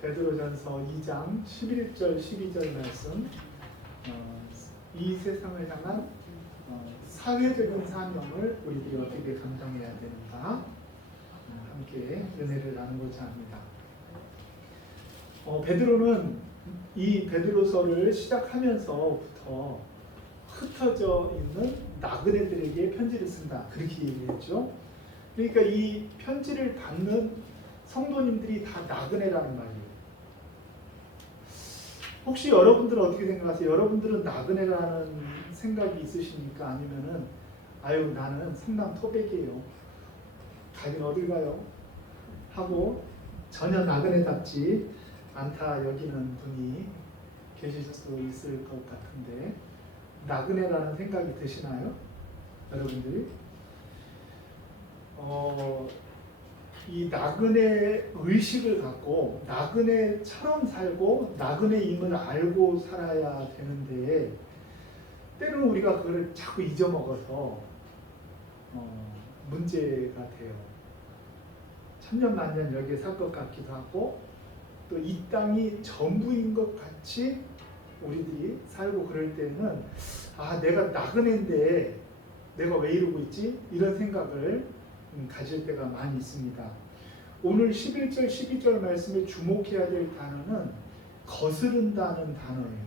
베드로전서 2장 11절 12절 말씀, 이 세상을 향한 사회적인 사명을 우리들이 어떻게 감당해야 되는가 함께 은혜를 나누고자 합니다. 베드로는 이 베드로서를 시작하면서부터 흩어져 있는 나그네들에게 편지를 쓴다, 그렇게 얘기했죠. 그러니까 이 편지를 받는 성도님들이 다 나그네라는 말이에요. 혹시 여러분들은 어떻게 생각하세요? 여러분들은 나그네라는 생각이 있으십니까? 아니면은 아유 나는 성남 토백이에요, 가긴 어딜 가요? 하고 전혀 나그네답지 않다 여기는 분이 계실 수도 있을 것 같은데, 나그네라는 생각이 드시나요? 여러분들이? 이 나그네 의식을 갖고 나그네처럼 살고 나그네임을 알고 살아야 되는데, 때로는 우리가 그걸 자꾸 잊어먹어서 문제가 돼요. 천년만년 여기에 살 것 같기도 하고, 또 이 땅이 전부인 것 같이 우리들이 살고 그럴 때는 내가 나그네인데 내가 왜 이러고 있지? 이런 생각을 가질 때가 많이 있습니다. 오늘 11절 12절 말씀에 주목해야 될 단어는 거스른다는 단어예요.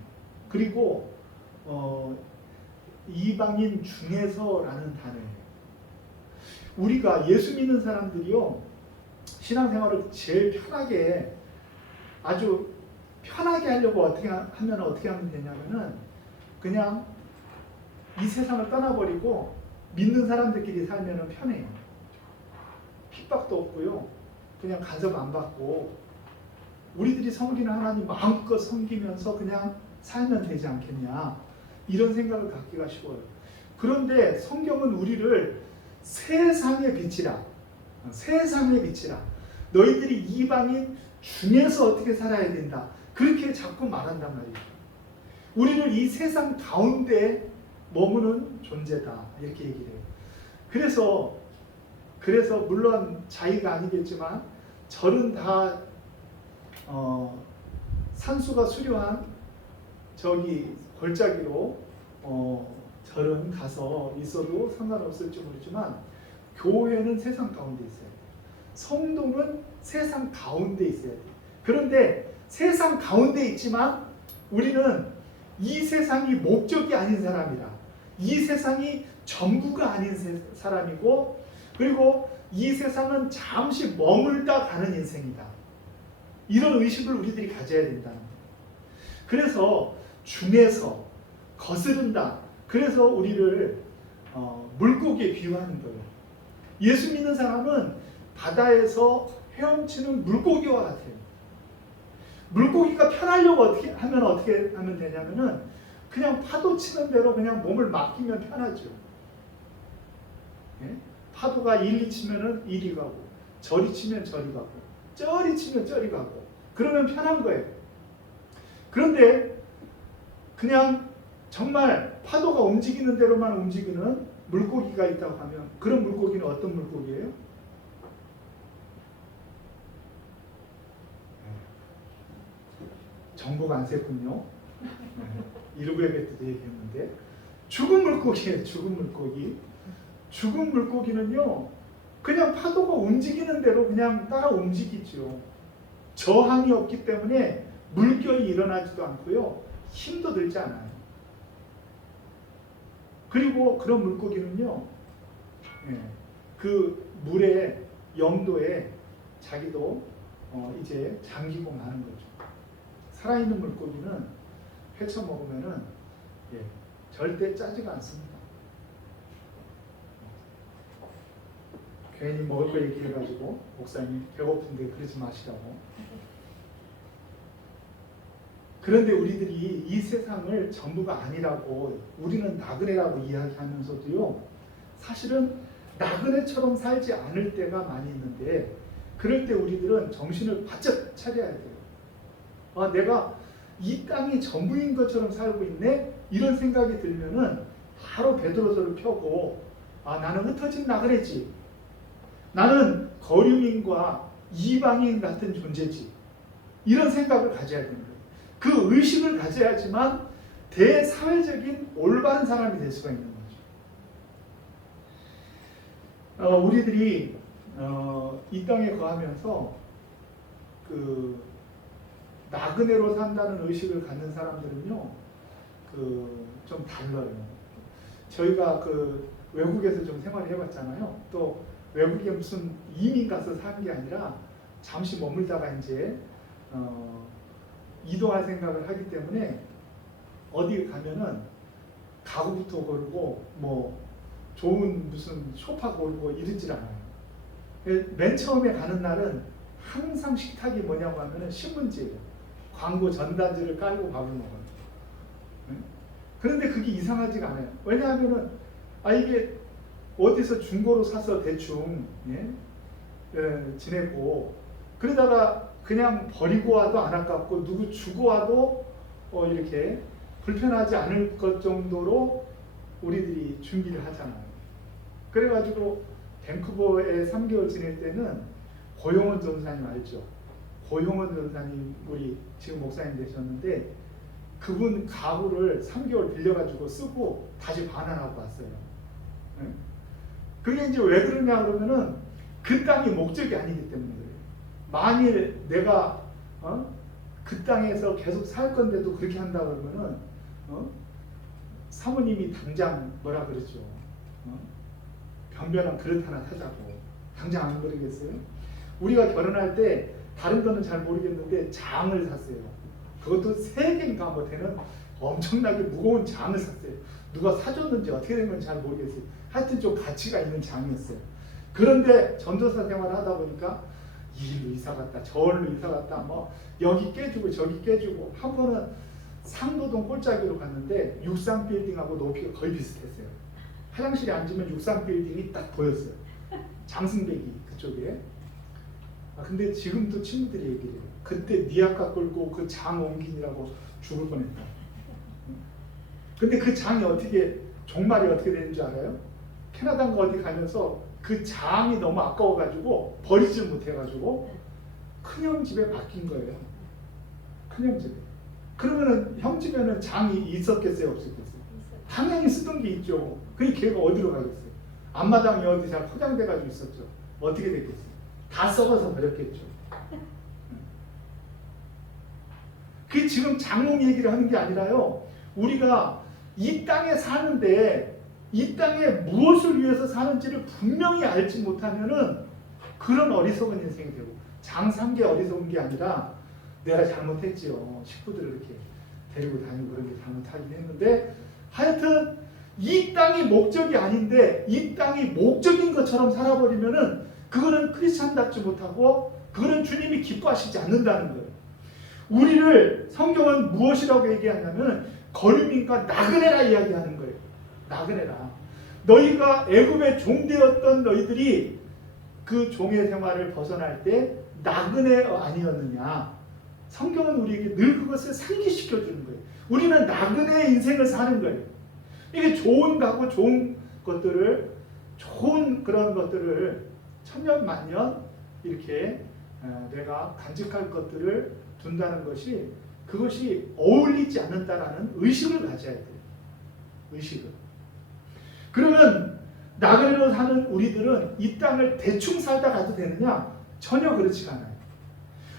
그리고 이방인 중에서라는 단어예요. 우리가 예수 믿는 사람들이요, 신앙생활을 제일 편하게, 아주 편하게 하려고 어떻게 하면 되냐면은 그냥 이 세상을 떠나버리고 믿는 사람들끼리 살면은 편해요. 핍박도 없고요, 그냥 간섭 안 받고 우리들이 섬기는 하나님 마음껏 섬기면서 그냥 살면 되지 않겠냐, 이런 생각을 갖기가 쉬워요. 그런데 성경은 우리를 세상의 빛이라, 너희들이 이방인 중에서 어떻게 살아야 된다, 그렇게 자꾸 말한단 말이에요. 우리를 이 세상 가운데 머무는 존재다, 이렇게 얘기를 해요. 그래서 물론 자의가 아니겠지만 절은 다 산수가 수려한 저기 골짜기로 절은 가서 있어도 상관없을지 모르지만, 교회는 세상 가운데 있어야 돼요. 성도는 세상 가운데 있어야 돼요. 그런데 세상 가운데 있지만 우리는 이 세상이 목적이 아닌 사람이라, 이 세상이 전부가 아닌 사람이고, 그리고 이 세상은 잠시 머물다 가는 인생이다, 이런 의식을 우리들이 가져야 된다는 거예요. 그래서 중에서 거스른다, 그래서 우리를 물고기에 비유하는 거예요. 예수 믿는 사람은 바다에서 헤엄치는 물고기와 같아요. 물고기가 편하려고 어떻게 하면 되냐면은 그냥 파도 치는 대로 그냥 몸을 맡기면 편하죠. 예? 파도가 이리 치면은 이리 가고, 저리 치면 저리 가고, 저리 치면 저리 가고, 그러면 편한 거예요. 그런데 그냥 정말 파도가 움직이는 대로만 움직이는 물고기가 있다고 하면, 그런 물고기는 어떤 물고기예요? 정보가 안 샜군요. 이르그레베 때도 얘기했는데, 죽은 물고기예요. 죽은 물고기는요, 그냥 파도가 움직이는 대로 그냥 따라 움직이죠. 저항이 없기 때문에 물결이 일어나지도 않고요, 힘도 들지 않아요. 그리고 그런 물고기는요, 그 물의 염도에 자기도 이제 잠기고 마는 거죠. 살아있는 물고기는 회쳐 먹으면은 절대 짜지가 않습니다. 괜히 먹을 거 얘기해가지고 목사님 배고픈데 그러지 마시라고. 그런데 우리들이 이 세상을 전부가 아니라고, 우리는 나그네라고 이야기하면서도요, 사실은 나그네처럼 살지 않을 때가 많이 있는데, 그럴 때 우리들은 정신을 바짝 차려야 돼요. 내가 이 땅이 전부인 것처럼 살고 있네, 이런 생각이 들면은 바로 베드로서를 펴고, 나는 흩어진 나그네지, 나는 거류민과 이방인 같은 존재지, 이런 생각을 가져야 되는 거예요. 그 의식을 가져야지만 대사회적인 올바른 사람이 될 수가 있는 거죠. 우리들이 이 땅에 거하면서 그 나그네로 산다는 의식을 갖는 사람들은요, 좀 달라요. 저희가 외국에서 좀 생활해봤잖아요. 또 외국에 무슨 이민 가서 사는 게 아니라 잠시 머물다가 이제 이동할 생각을 하기 때문에 어디 가면은 가구부터 고르고 뭐 좋은 무슨 소파 고르고 이러질 않아요. 맨 처음에 가는 날은 항상 식탁이 뭐냐고 하면은 신문지예요. 광고 전단지를 깔고 밥을 먹어요. 그런데 그게 이상하지가 않아요. 왜냐하면은 이게 어디서 중고로 사서 대충 지내고 그러다가 그냥 버리고 와도 안 아깝고 누구 주고 와도 이렇게 불편하지 않을 것 정도로 우리들이 준비를 하잖아요. 그래가지고 밴쿠버에 3개월 지낼 때는 고용원 전사님 알죠? 고용원 전사님 우리 지금 목사님 되셨는데 그분 가구를 3개월 빌려가지고 쓰고 다시 반환하고 왔어요. 그게 이제 왜 그러냐 그러면은 그 땅이 목적이 아니기 때문에 그래요. 만일 내가 그 땅에서 계속 살 건데도 그렇게 한다 그러면은 사모님이 당장 뭐라 그러죠? 변변한 그릇 하나 사자고 당장 안 그러겠어요? 우리가 결혼할 때 다른 거는 잘 모르겠는데 장을 샀어요. 그것도 3개인가 뭐 되는 엄청나게 무거운 장을 샀어요. 누가 사줬는지 어떻게 된 건지 잘 모르겠어요. 하여튼 좀 가치가 있는 장이었어요. 그런데 전도사 생활을 하다 보니까 이리로 이사 갔다 저리로 이사 갔다 뭐 여기 깨주고 저기 깨주고 한 번은 상도동 꼴짜기로 갔는데 63 빌딩하고 높이가 거의 비슷했어요. 화장실에 앉으면 63 빌딩이 딱 보였어요. 장승배기 그쪽에. 근데 지금도 친구들이 얘기해요. 그때 니 아까 끌고 그 장 옮기느라고 죽을 뻔했다. 근데 그 장이 어떻게 종말이 어떻게 되는 줄 알아요? 캐나다인가 어디 가면서 그 장이 너무 아까워가지고 버리질 못해가지고 큰형 집에 맡긴 거예요. 큰형 집에. 그러면은 형 집에는 장이 있었겠어요, 없었겠어요? 당연히 쓰던 게 있죠. 그게 걔가 어디로 가겠어요? 앞마당이 어디 잘 포장돼가지고 있었죠. 어떻게 됐겠어요? 다 썩어서 버렸겠죠. 그게 지금 장롱 얘기를 하는 게 아니라요. 우리가 이 땅에 사는데 이 땅에 무엇을 위해서 사는지를 분명히 알지 못하면은 그런 어리석은 인생이 되고 장산 게 어리석은 게 아니라 내가 잘못했지요. 식구들을 이렇게 데리고 다니고 그런 게 잘못하긴 했는데 하여튼 이 땅이 목적이 아닌데 이 땅이 목적인 것처럼 살아버리면은 그거는 크리스찬답지 못하고 그거는 주님이 기뻐하시지 않는다는 거예요. 우리를 성경은 무엇이라고 얘기하냐면 거류민과 나그네라 이야기하는 거예요. 나그네라. 너희가 애굽의 종되었던 너희들이 그 종의 생활을 벗어날 때 나그네 아니었느냐. 성경은 우리에게 늘 그것을 상기시켜 주는 거예요. 우리는 나그네 인생을 사는 거예요. 이게 좋은 가구, 좋은 것들을, 좋은 그런 것들을 천년 만년 이렇게 내가 간직할 것들을 둔다는 것이 그것이 어울리지 않는다라는 의식을 가져야 돼요. 의식을. 그러면 나그네로 사는 우리들은 이 땅을 대충 살다 가도 되느냐? 전혀 그렇지 않아요.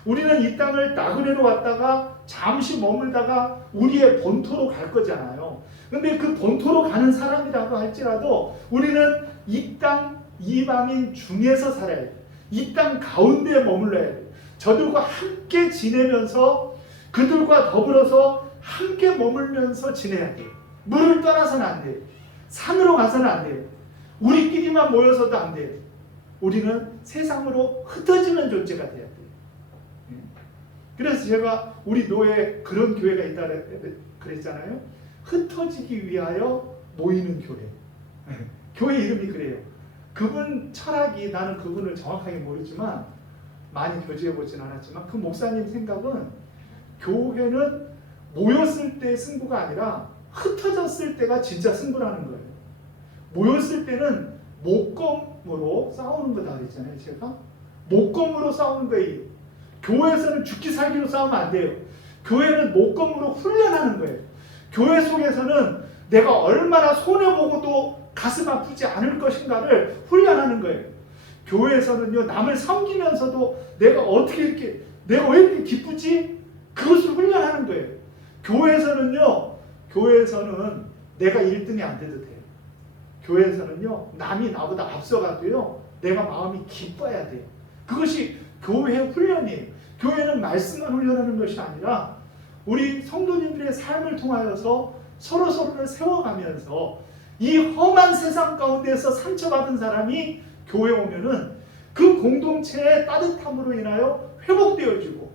우리는 이 땅을 나그네로 왔다가 잠시 머물다가 우리의 본토로 갈 거잖아요. 근데 그 본토로 가는 사람이라고 할지라도 우리는 이 땅 이방인 중에서 살아야 돼요. 이 땅 가운데 머물러야 돼요. 저들과 함께 지내면서 그들과 더불어서 함께 머물면서 지내야 돼요. 물을 떠나서는 안 돼요. 산으로 가서는 안 돼요. 우리끼리만 모여서도 안 돼요. 우리는 세상으로 흩어지는 존재가 돼야 돼요. 그래서 제가 우리 노예에 그런 교회가 있다 그랬잖아요. 흩어지기 위하여 모이는 교회. 교회 이름이 그래요. 그분 철학이 나는 그분을 정확하게 모르지만 많이 교제해보진 않았지만 그 목사님 생각은 교회는 모였을 때 승부가 아니라 흩어졌을 때가 진짜 승부라는 거예요. 모였을 때는 목검으로 싸우는 거다 그랬잖아요. 제가 목검으로 싸우는 거예요. 교회에서는 죽기 살기로 싸우면 안 돼요. 교회는 목검으로 훈련하는 거예요. 교회 속에서는 내가 얼마나 손해보고도 가슴 아프지 않을 것인가를 훈련하는 거예요. 교회에서는요, 남을 섬기면서도 내가 왜 이렇게 기쁘지? 그것을 훈련하는 거예요. 교회에서는 내가 1등이 안 돼도 돼요. 교회에서는요, 남이 나보다 앞서가도요, 내가 마음이 기뻐야 돼요. 그것이 교회의 훈련이에요. 교회는 말씀만 훈련하는 것이 아니라 우리 성도님들의 삶을 통하여서 서로서로를 세워가면서 이 험한 세상 가운데서 상처받은 사람이 교회 오면은 그 공동체의 따뜻함으로 인하여 회복되어지고,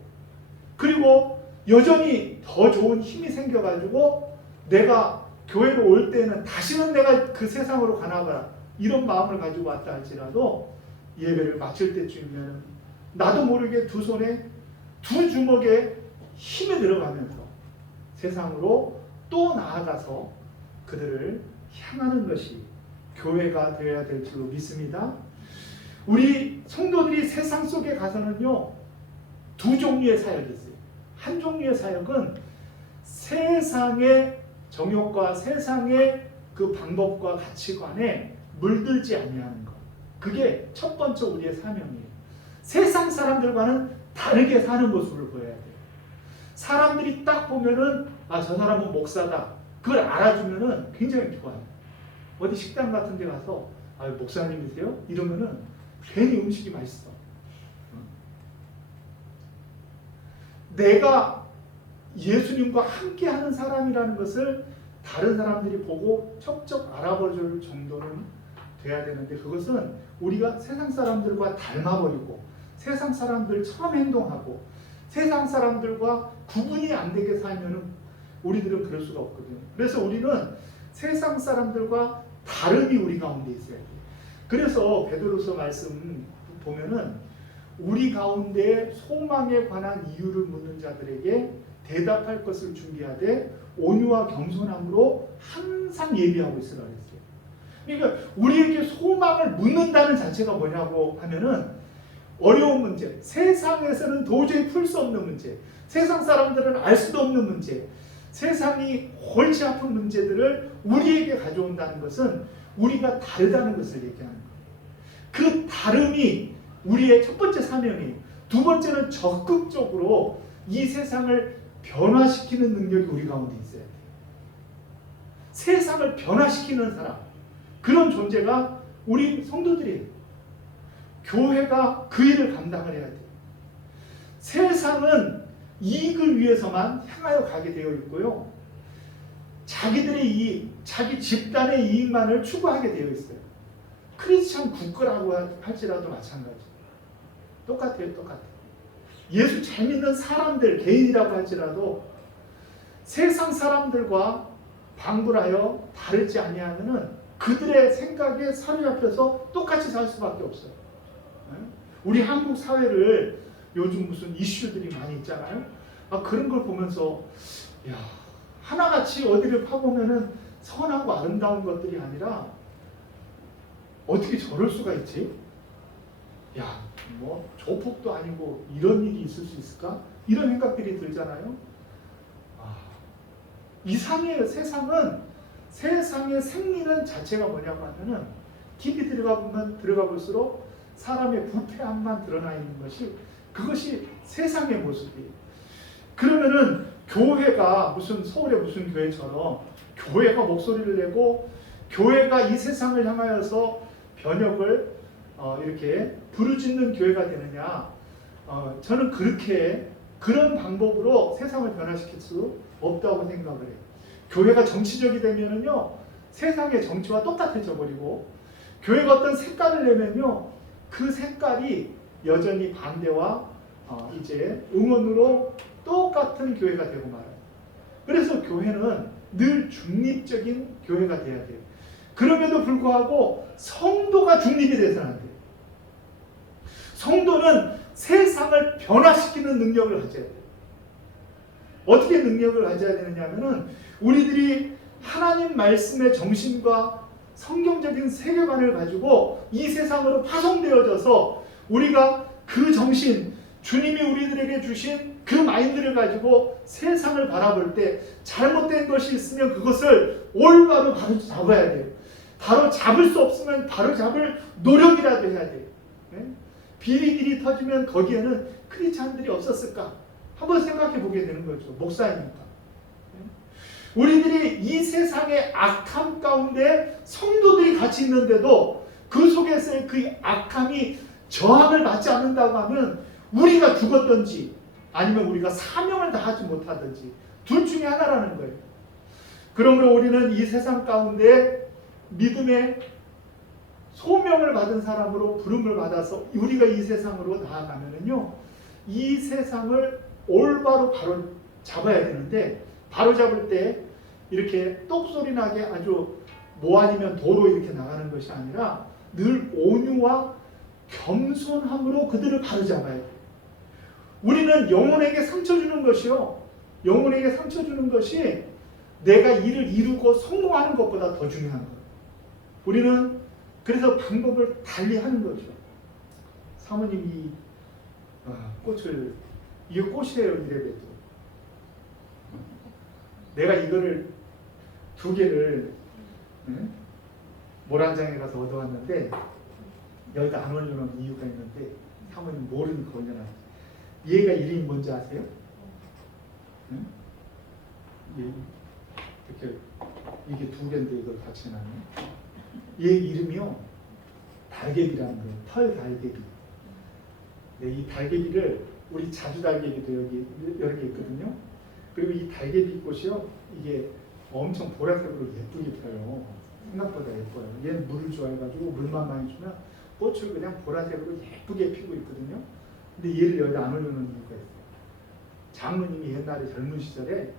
그리고 여전히 더 좋은 힘이 생겨가지고 내가 교회로 올 때는 다시는 내가 그 세상으로 가나봐라, 이런 마음을 가지고 왔다 할지라도 예배를 마칠 때쯤이면 나도 모르게 두 손에 두 주먹에 힘이 들어가면서 세상으로 또 나아가서 그들을 향하는 것이 교회가 되어야 될 줄로 믿습니다. 우리 성도들이 세상 속에 가서는요, 두 종류의 사역이 있어요. 한 종류의 사역은 세상의 정욕과 세상의 그 방법과 가치관에 물들지 아니하는 것. 그게 첫 번째 우리의 사명이에요. 세상 사람들과는 다르게 사는 모습을 보여야 돼요. 사람들이 딱 보면은 저 사람은 목사다, 그걸 알아주면은 굉장히 좋아요. 어디 식당 같은 데 가서 목사님이세요? 이러면은 괜히 음식이 맛있어. 내가 예수님과 함께하는 사람이라는 것을 다른 사람들이 보고 척척 알아볼 정도는 돼야 되는데, 그것은 우리가 세상 사람들과 닮아버리고 세상 사람들처럼 행동하고 세상 사람들과 구분이 안 되게 살면은 우리들은 그럴 수가 없거든요. 그래서 우리는 세상 사람들과 다름이 우리 가운데 있어야 돼요. 그래서 베드로서 말씀 보면은 우리 가운데 소망에 관한 이유를 묻는 자들에게 대답할 것을 준비하되 온유와 겸손함으로 항상 예비하고 있으라 그랬어요. 그러니까 우리에게 소망을 묻는다는 자체가 뭐냐고 하면은 어려운 문제, 세상에서는 도저히 풀 수 없는 문제, 세상 사람들은 알 수도 없는 문제, 세상이 골치 아픈 문제들을 우리에게 가져온다는 것은 우리가 다르다는 것을 얘기하는 거예요. 그 다름이 우리의 첫 번째 사명이에요. 두 번째는 적극적으로 이 세상을 변화시키는 능력이 우리 가운데 있어야 돼요. 세상을 변화시키는 사람, 그런 존재가 우리 성도들이에요. 교회가 그 일을 감당을 해야 돼요. 세상은 이익을 위해서만 향하여 가게 되어 있고요, 자기들의 이익, 자기 집단의 이익만을 추구하게 되어 있어요. 크리스천 국가라고 할지라도 마찬가지. 똑같아요. 예수 잘 믿는 사람들, 개인이라고 할지라도 세상 사람들과 방불하여 다르지 아니하면은 그들의 생각에 사로잡혀서 똑같이 살 수밖에 없어요. 우리 한국 사회를 요즘 무슨 이슈들이 많이 있잖아요. 그런 걸 보면서 하나같이 어디를 파보면은 선하고 아름다운 것들이 아니라 어떻게 저럴 수가 있지? 뭐 조폭도 아니고 이런 일이 있을 수 있을까? 이런 생각들이 들잖아요. 이상해요. 세상의 생리는 자체가 뭐냐고 하면은 깊이 들어가 볼수록 사람의 부패함만 드러나 있는 것이, 그것이 세상의 모습이에요. 그러면은 교회가 무슨 서울의 무슨 교회처럼 교회가 목소리를 내고 교회가 이 세상을 향하여서 변혁을 이렇게 부르짖는 교회가 되느냐? 저는 그런 방법으로 세상을 변화시킬 수 없다고 생각을 해요. 교회가 정치적이 되면은요, 세상의 정치와 똑같아져 버리고, 교회가 어떤 색깔을 내면요, 그 색깔이 여전히 반대와 이제 응원으로 똑같은 교회가 되고 말아요. 그래서 교회는 늘 중립적인 교회가 돼야 돼요. 그럼에도 불구하고 성도가 중립이 돼서는 안 돼요. 성도는 세상을 변화시키는 능력을 가져야 돼요. 어떻게 능력을 가져야 되느냐 하면은 우리들이 하나님 말씀의 정신과 성경적인 세계관을 가지고 이 세상으로 파송되어져서 우리가 그 정신, 주님이 우리들에게 주신 그 마인드를 가지고 세상을 바라볼 때 잘못된 것이 있으면 그것을 올바로 바로 잡아야 돼요. 바로 잡을 수 없으면 바로 잡을 노력이라도 해야 돼요. 비리들이 터지면 거기에는 크리스찬들이 없었을까? 한번 생각해 보게 되는 거죠. 목사이니까. 우리들이 이 세상의 악함 가운데 성도들이 같이 있는데도 그 속에서의 그 악함이 저항을 받지 않는다고 하면 우리가 죽었든지 아니면 우리가 사명을 다하지 못하든지 둘 중에 하나라는 거예요. 그러므로 우리는 이 세상 가운데 믿음의 소명을 받은 사람으로 부름을 받아서 우리가 이 세상으로 나아가면은요, 이 세상을 올바로 바로 잡아야 되는데, 바로 잡을 때 이렇게 똑소리 나게 아주 뭐 아니면 도로 이렇게 나가는 것이 아니라 늘 온유와 겸손함으로 그들을 바로 잡아야 돼요. 우리는 영혼에게 상처 주는 것이요, 영혼에게 상처 주는 것이 내가 일을 이루고 성공하는 것보다 더 중요한 거예요. 우리는 그래서 방법을 달리 하는 거죠. 사모님이 꽃을, 이게 꽃이에요, 이래봬도. 내가 이거를 2개를 모란장에 가서 얻어왔는데 여기다 안 올려놓은 이유가 있는데 사모님 모르니까 올려놨어요. 얘가 이름이 뭔지 아세요? 응? 이렇게 이게 2개인데 이걸 같이 해놨네. 얘 이름이요, 달개비라는 거예요. 털 달개비. 네, 이 달개비를 우리 자주 달개비도 여기 여러 개 있거든요. 그리고 이 달개비 꽃이요, 이게 엄청 보라색으로 예쁘게 펴요. 생각보다 예뻐요. 얘는 물을 좋아해가지고 물만 많이 주면 꽃을 그냥 보라색으로 예쁘게 피고 있거든요. 근데 얘를 여기 안 올려놓는 이유가 있어요. 장모님이 옛날에 젊은 시절에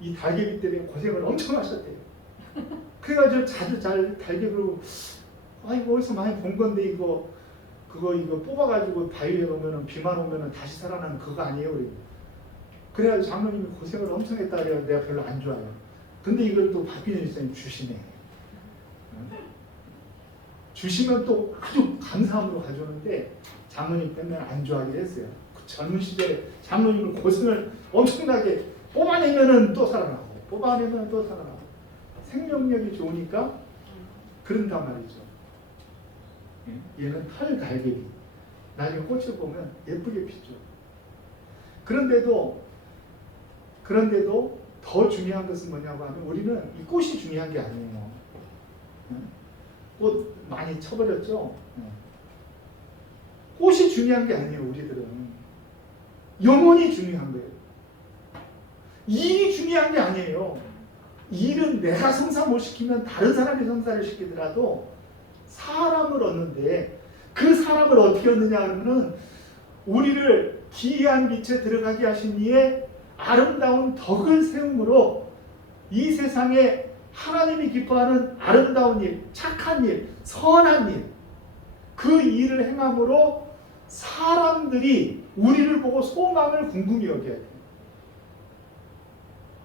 이 달개비 때문에 고생을 엄청 하셨대요. 그래가지고 자주 달개비로 이거 어디서 많이 본 건데 이거 뽑아가지고 바위에 놓으면 비만 오면 다시 살아나는 그거 아니에요. 그래가지고 장모님이 고생을 엄청 했다 그래요. 내가 별로 안 좋아요. 근데 이걸 또 박균현 일사님 주시네. 주시면 또 아주 감사함으로 가져오는데 장모님 때문에 안 좋아하게 했어요. 그 젊은 시절에 장모님은 고생을 엄청나게 뽑아내면은 또 살아나고 뽑아내면 또 살아나고 생명력이 좋으니까 그런단 말이죠. 얘는 털 달개비. 나중에 꽃을 보면 예쁘게 피죠. 그런데도 더 중요한 것은 뭐냐고 하면 우리는 이 꽃이 중요한 게 아니에요. 꽃 많이 쳐버렸죠. 꽃이 중요한 게 아니에요. 우리들은 영혼이 중요한 거예요. 일이 중요한 게 아니에요. 일은 내가 성사 못 시키면 다른 사람이 성사를 시키더라도 사람을 얻는데, 그 사람을 어떻게 얻느냐 하면은 우리를 기이한 빛에 들어가게 하신 이의 아름다운 덕을 세움으로 이 세상에 하나님이 기뻐하는 아름다운 일, 착한 일, 선한 일, 그 일을 행함으로 사람들이 우리를 보고 소망을 궁금히 여겨야 돼요.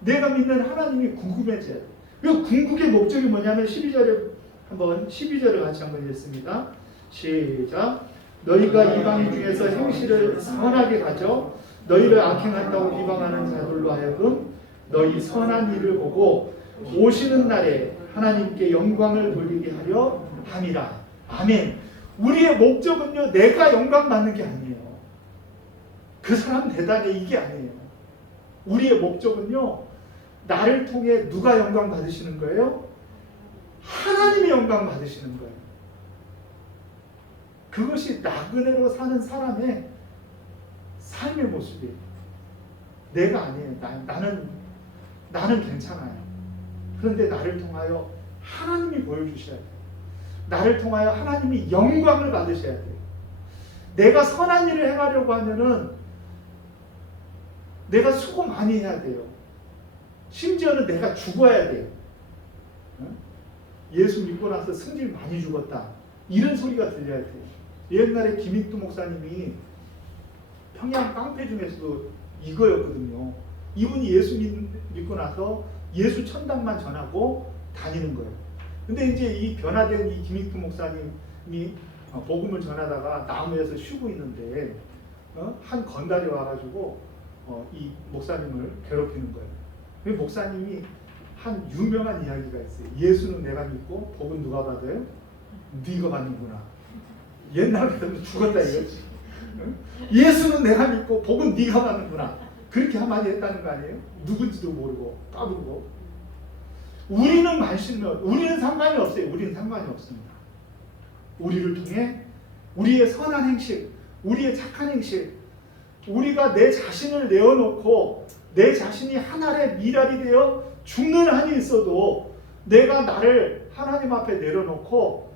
내가 믿는 하나님이 궁금해져야 돼요. 그 궁극의 목적이 뭐냐면 12절을 같이 한번 읽습니다. 시작. 너희가 이방 중에서 행실을 선하게 가져 너희를 악행한다고 비방하는 자들로 하여금 너희 선한 일을 보고 오시는 날에 하나님께 영광을 돌리게 하려 함이라. 아멘. 우리의 목적은요, 내가 영광 받는 게 아니에요. 그 사람 대단해, 이게 아니에요. 우리의 목적은요, 나를 통해 누가 영광 받으시는 거예요? 하나님이 영광 받으시는 거예요. 그것이 나그네로 사는 사람의 삶의 모습이에요. 내가 아니에요. 나는 괜찮아요. 그런데 나를 통하여 하나님이 보여주셔야 돼요. 나를 통하여 하나님이 영광을 받으셔야 돼요. 내가 선한 일을 행하려고 하면은 내가 수고 많이 해야 돼요. 심지어는 내가 죽어야 돼요. 예수 믿고 나서 승질 많이 죽었다, 이런 소리가 들려야 돼요. 옛날에 김익두 목사님이 평양 깡패 중에서도 이거였거든요. 이분이 예수 믿고 나서 예수 천당만 전하고 다니는 거예요. 근데 이제 이 변화된 이 김익두 목사님이 복음을 전하다가 나무에서 쉬고 있는데 한 건달이 와가지고 이 목사님을 괴롭히는 거예요. 그 목사님이 한 유명한 이야기가 있어요. 예수는 내가 믿고 복은 누가 받아요? 네가 받는구나. 옛날 같으면 죽었다 이거지. 예수는 내가 믿고 복은 네가 받는구나. 그렇게 한마디 했다는 거 아니에요? 누군지도 모르고 까부고. 우리는 말씀면 우리는 상관이 없어요. 우리는 상관이 없습니다. 우리를 통해 우리의 선한 행실, 우리의 착한 행실, 우리가 내 자신을 내어놓고 내 자신이 하나의 미랄이 되어 죽는 한이 있어도 내가 나를 하나님 앞에 내려놓고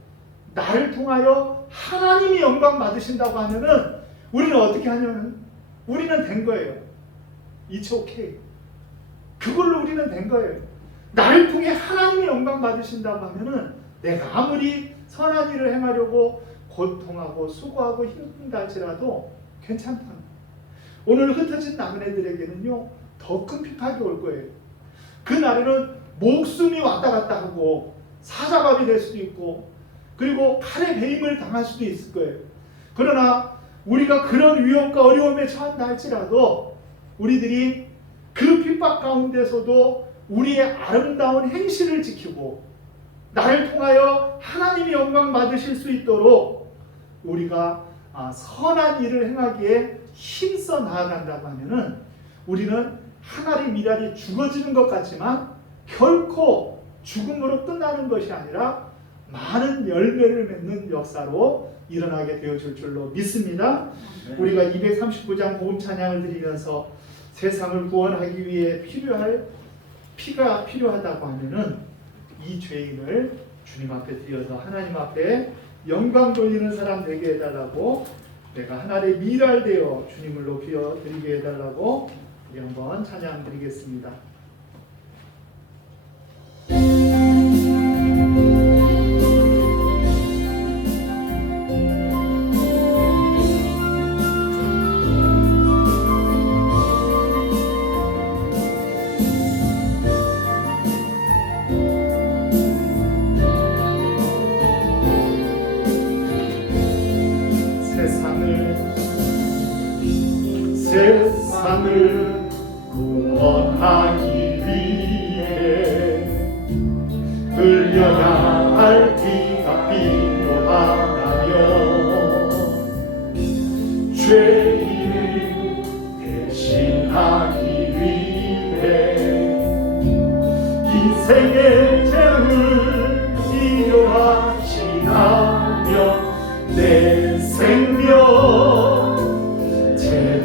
나를 통하여 하나님이 영광 받으신다고 하면은 우리는 어떻게 하냐면 우리는 된 거예요. It's okay. 그걸로 우리는 된 거예요. 나를 통해 하나님이 영광 받으신다고 하면은 내가 아무리 선한 일을 행하려고 고통하고 수고하고 힘든다 할지라도 괜찮다. 오늘 흩어진 나그네들에게는요 더 큰 핍박이 올 거예요. 그 날에는 목숨이 왔다 갔다 하고 사자갑이 될 수도 있고 그리고 칼에 배임을 당할 수도 있을 거예요. 그러나 우리가 그런 위험과 어려움에 처한다 할지라도 우리들이 그 핍박 가운데서도 우리의 아름다운 행실을 지키고 나를 통하여 하나님이 영광 받으실 수 있도록 우리가 선한 일을 행하기에 힘써 나아간다고 하면은 우리는 하나의 미랄이 죽어지는 것 같지만 결코 죽음으로 끝나는 것이 아니라 많은 열매를 맺는 역사로 일어나게 되어질 줄로 믿습니다. 우리가 239장 복음 찬양을 드리면서 세상을 구원하기 위해 필요할 피가 필요하다고 하면은 이 죄인을 주님 앞에 드려서 하나님 앞에 영광 돌리는 사람 되게 해달라고 내가 하나의 미랄 되어 주님을 높여 드리게 해달라고 우리 한번 찬양 드리겠습니다. 세상을 구원하기 위해 흘려야 할 피가 필요하다며 죄인을 대신하기 위해 인생의 죄를 필요하시다며 내 생명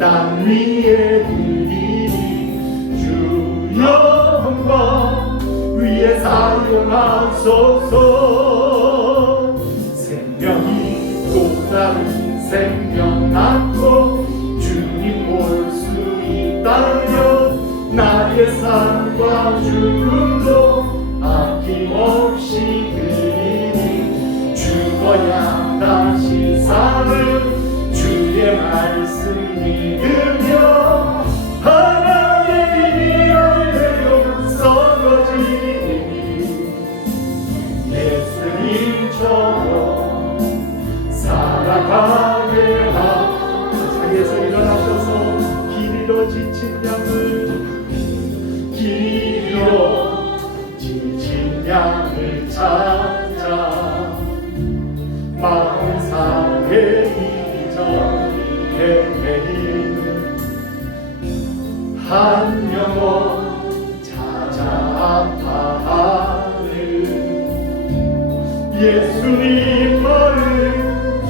단 위에 드리니 주 영광 위에 사용하소서. 생명이 또 다른 생명 낳고 주님 볼 수 있다면 나의 삶과 죽음도 아낌없이 드리니 죽어야 다시 사는 주의 말씀 믿으며 하나님의 열매로 썩어지니 예수님처럼 살아가게 하고 자리에서 일어나셔서 길 잃어 지친 양을 길 잃어 지친 양을 찾아 마음 상해 한 영혼 찾아 아파하는 예수님 말을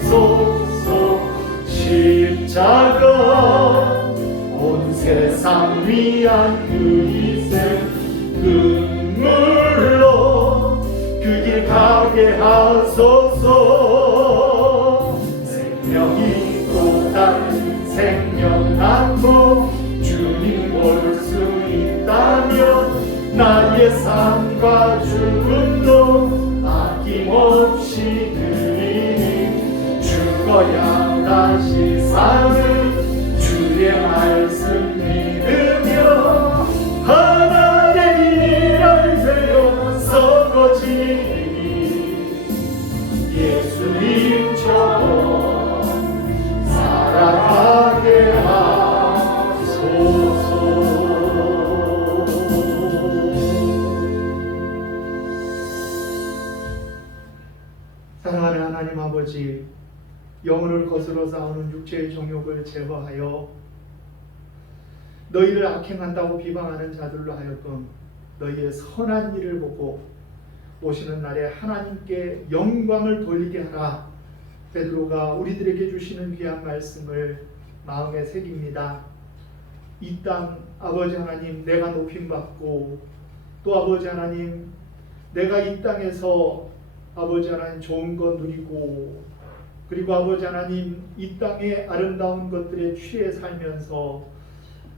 주소서. 십자가 온 세상 위한 그 희생 눈물로 그 길 가게 하소서. 생명이 또 다른 생명 낳고 주님 볼 수 있다면 나의 삶과 죽음도 아낌없이 드리니 죽어야 다시 사는 주의 말씀 믿으며 하나님의 열매로 썩어지니 예수님처럼 영혼을 거스러 싸우는 육체의 정욕을 제거하여 너희를 악행한다고 비방하는 자들로 하여금 너희의 선한 일을 보고 오시는 날에 하나님께 영광을 돌리게 하라. 베드로가 우리들에게 주시는 귀한 말씀을 마음에 새깁니다. 이 땅 아버지 하나님, 내가 높임받고 또 아버지 하나님, 내가 이 땅에서 아버지 하나님 좋은 것 누리고, 그리고 아버지 하나님 이 땅의 아름다운 것들에 취해 살면서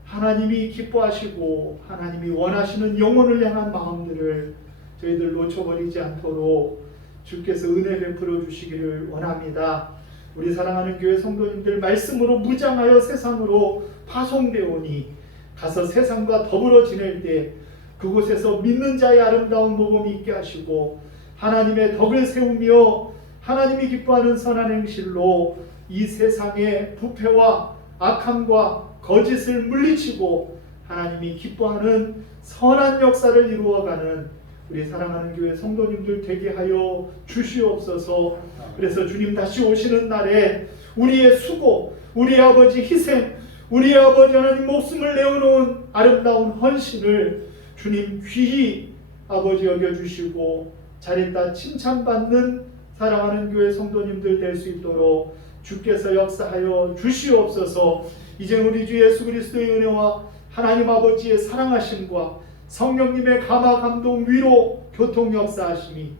하나님이 기뻐하시고 하나님이 원하시는 영혼을 향한 마음들을 저희들 놓쳐버리지 않도록 주께서 은혜 베풀어 주시기를 원합니다. 우리 사랑하는 교회 성도님들, 말씀으로 무장하여 세상으로 파송되오니 가서 세상과 더불어 지낼 때 그곳에서 믿는 자의 아름다운 모범이 있게 하시고 하나님의 덕을 세우며 하나님이 기뻐하는 선한 행실로 이 세상의 부패와 악함과 거짓을 물리치고 하나님이 기뻐하는 선한 역사를 이루어가는 우리 사랑하는 교회 성도님들 되게 하여 주시옵소서. 그래서 주님 다시 오시는 날에 우리의 수고, 우리의 아버지 희생, 우리의 아버지 하나님 목숨을 내어놓은 아름다운 헌신을 주님 귀히 아버지 여겨주시고 잘했다 칭찬받는 사랑하는 교회 성도님들 될 수 있도록 주께서 역사하여 주시옵소서. 이제 우리 주 예수 그리스도의 은혜와 하나님 아버지의 사랑하심과 성령님의 감화 감동 위로 교통 역사하심이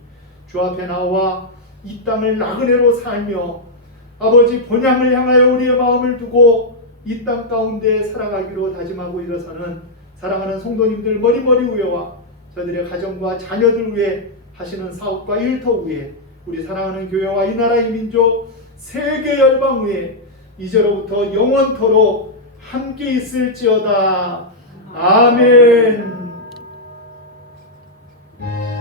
주 앞에 나와 이 땅을 나그네로 살며 아버지 본향을 향하여 우리의 마음을 두고 이 땅 가운데 살아가기로 다짐하고 일어서는 사랑하는 성도님들 머리머리 위에와 저들의 가정과 자녀들 위에 하시는 사업과 일터 위에 우리 사랑하는 교회와 이 나라의 민족 세계 열방 위에 이제로부터 영원토록 함께 있을지어다. 아멘.